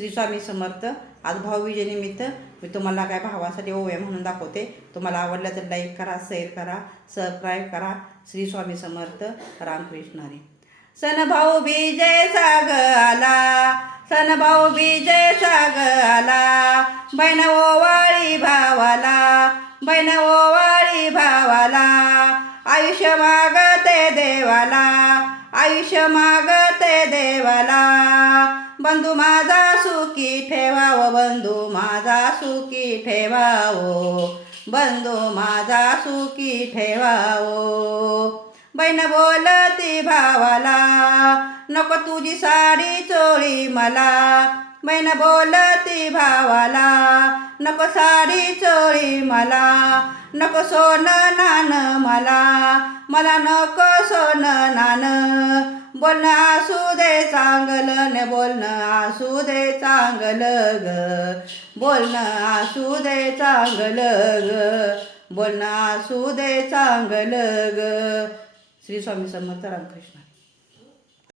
श्री स्वामी समर्थ. आज भाऊबीजेनिमित्त मी तुम्हाला काय भावासाठी ओव्या म्हणून दाखवते. तुम्हाला आवडलं तर लाईक करा, शेअर करा, सबस्क्राईब करा. श्री स्वामी समर्थ. रामकृष्ण हरी. सन भाऊबीजेचा ग आला, सन भाऊबीजेचा ग आला, बहीण ओवाळी भावाला, बहीण ओवाळी भावाला, आयुष्य मागते देवाला, आयुष्य मागते देवाला, बंधू माझा सुखी ठेवावं, बंधू माझा सुखी ठेवावो, बंधू माझा सुखी ठेवावो. बहीण बोलती भावाला, नको तुझी साडी चोळी मला, बहीण बोलती भावाला, नको साडी चोळी मला, नको सोनं नाणं मला, मला नको सोनं नाणं, बोलणं असू दे चांगलं न बोलणं असू दे चांगलं ग, बोलणं असू दे चांगलं ग, बोलणं असू दे चांगलं ग. श्री स्वामी समर्थ. रामकृष्ण.